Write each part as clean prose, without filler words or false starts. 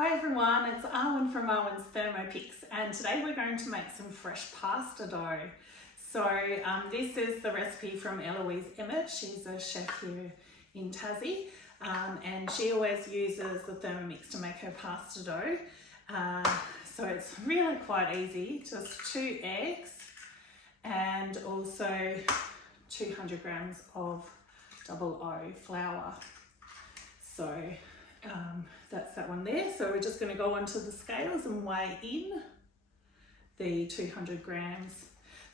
Hi everyone, it's Arwen from Arwen's Thermo Pics, and today we're going to make some fresh pasta dough. So this is the recipe from Eloise Emmett. She's a chef here in Tassie, and she always uses the Thermomix to make her pasta dough. So it's really quite easy, just 2 eggs and also 200 grams of double O flour. So that's that one there. So we're just going to go onto the scales and weigh in the 200 grams.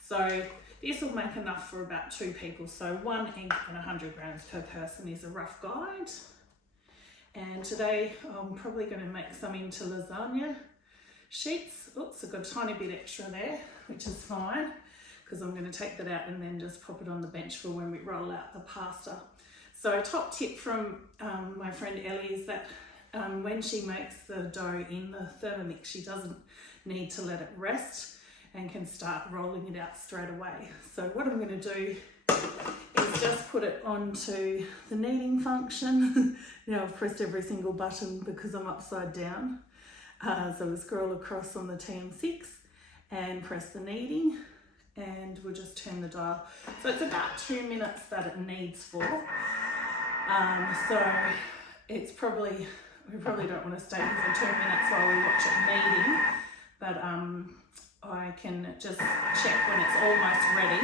So this will make enough for about 2 people. So 1 egg and 100 grams per person is a rough guide. And today I'm probably going to make some into lasagna sheets. Oops, I've got a tiny bit extra there, which is fine because I'm going to take that out and then just pop it on the bench for when we roll out the pasta. So a top tip from my friend Ellie is that when she makes the dough in the Thermomix, she doesn't need to let it rest and can start rolling it out straight away. So what I'm going to do is just put it onto the kneading function. Now I've pressed every single button because I'm upside down. So we'll scroll across on the TM6 and press the kneading, and we'll just turn the dial. So it's about 2 minutes that it kneads for. So it's probably, we probably don't want to stay here for 2 minutes while we watch it kneading, but I can just check when it's almost ready,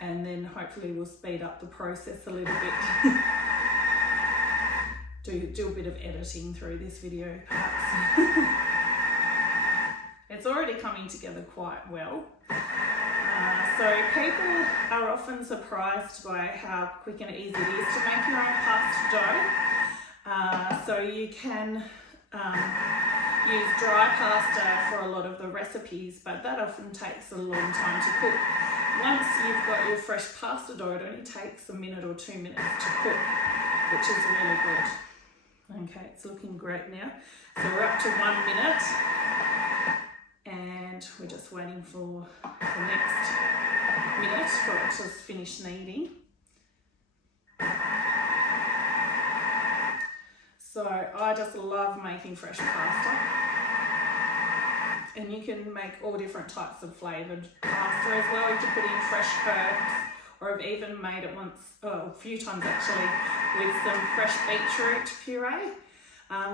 and then hopefully we'll speed up the process a little bit. do a bit of editing through this video perhaps. It's already coming together quite well. So people are often surprised by how quick and easy it is to make your own pasta dough. So you can use dry pasta for a lot of the recipes, but that often takes a long time to cook. Once you've got your fresh pasta dough, it only takes a minute or 2 minutes to cook, which is really good. Okay, it's looking great now. So we're up to 1 minute, and we're just waiting for the next minute for it to finish kneading. So I just love making fresh pasta, and you can make all different types of flavoured pasta as well. You can put in fresh herbs, or I've even made it once, a few times actually, with some fresh beetroot puree.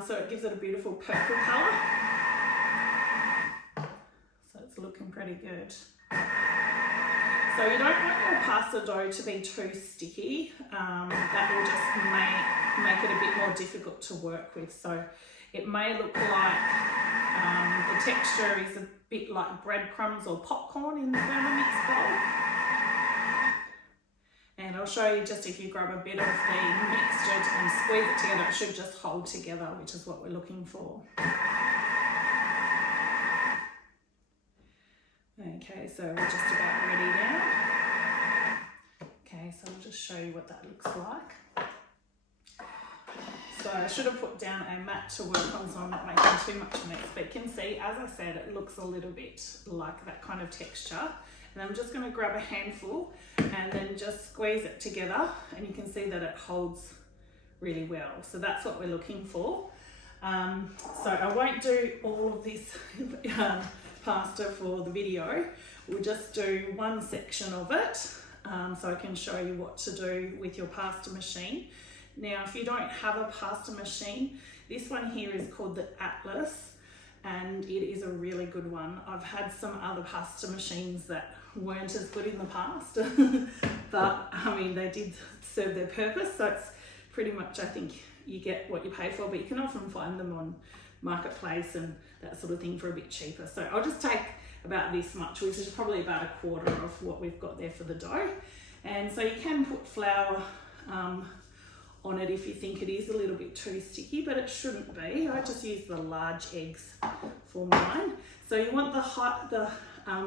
So it gives it a beautiful purple colour. So it's looking pretty good. So you don't want your pasta dough to be too sticky. That will just make it a bit more difficult to work with. So it may look like the texture is a bit like breadcrumbs or popcorn in the Thermomix bowl. And I'll show you just if you grab a bit of the mixture and squeeze it together, it should just hold together, which is what we're looking for. Okay, so we're just about ready now. Okay, so I'll just show you what that looks like. So I should have put down a mat to work on so I'm not making too much mess, but you can see, as I said, it looks a little bit like that kind of texture. And I'm just going to grab a handful and then just squeeze it together, and you can see that it holds really well. So that's what we're looking for. So I won't do all of this pasta for the video. We'll just do one section of it, so I can show you what to do with your pasta machine. Now, if you don't have a pasta machine, this one here is called the Atlas, and it is a really good one. I've had some other pasta machines that weren't as good in the past, but I mean, they did serve their purpose. So it's pretty much, I think, you get what you pay for, but you can often find them on Marketplace and that sort of thing for a bit cheaper. So I'll just take about this much, which is probably about a quarter of what we've got there for the dough. And so you can put flour on it if you think it is a little bit too sticky, but it shouldn't be. I just use the large eggs for mine. So you want the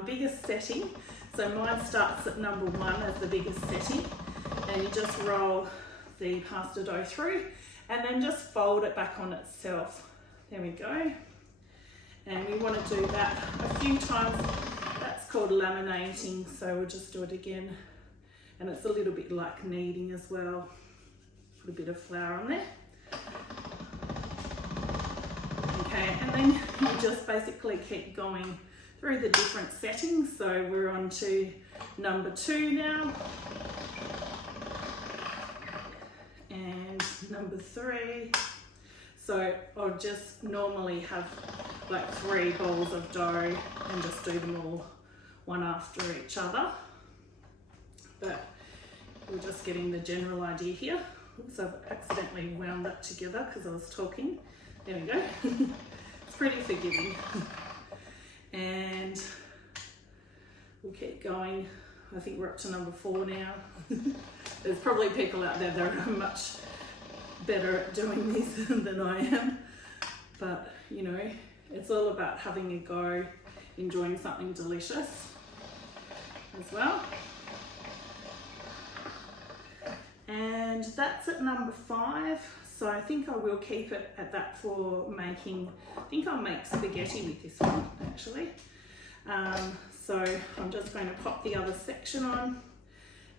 biggest setting. So mine starts at number 1 as the biggest setting, and you just roll the pasta dough through and then just fold it back on itself. There we go. And we want to do that a few times. That's called laminating, so we'll just do it again. And it's a little bit like kneading as well. Put a bit of flour on there. Okay, And then you just basically keep going through the different settings. So we're on to number 2 now. And number 3. So I'll just normally have like 3 balls of dough and just do them all one after each other. But we're just getting the general idea here. Oops, I've accidentally wound that together because I was talking. There we go. It's pretty forgiving. And we'll keep going. I think we're up to number 4 now. There's probably people out there that are much better at doing this than I am. But, you know, it's all about having a go, enjoying something delicious as well. And that's at number 5. So I think I will keep it at that for making, I think I'll make spaghetti with this one actually. So I'm just going to pop the other section on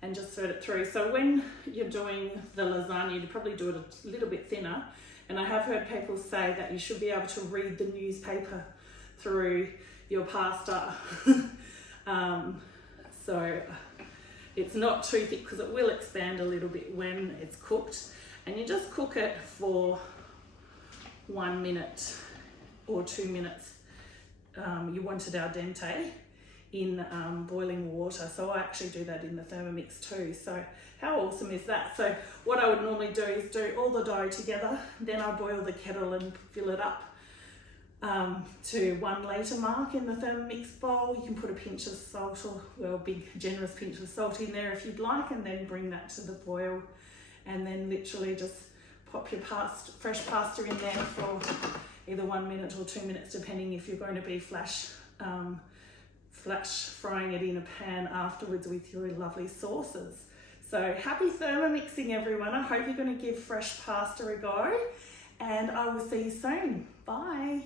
and just thread it through. So when you're doing the lasagna, you probably do it a little bit thinner. And I have heard people say that you should be able to read the newspaper through your pasta. So it's not too thick because it will expand a little bit when it's cooked. And you just cook it for 1 minute or 2 minutes. You want it al dente in boiling water. So I actually do that in the Thermomix too. So how awesome is that? So what I would normally do is do all the dough together, then I boil the kettle and fill it up to 1 litre mark in the Thermomix bowl. You can put a pinch of salt, or well, a big generous pinch of salt in there if you'd like, and then bring that to the boil. And then literally just pop your fresh pasta in there for either 1 minute or 2 minutes, depending if you're going to be flash frying it in a pan afterwards with your lovely sauces. So happy Thermomixing, everyone. I hope you're going to give fresh pasta a go, and I will see you soon. Bye.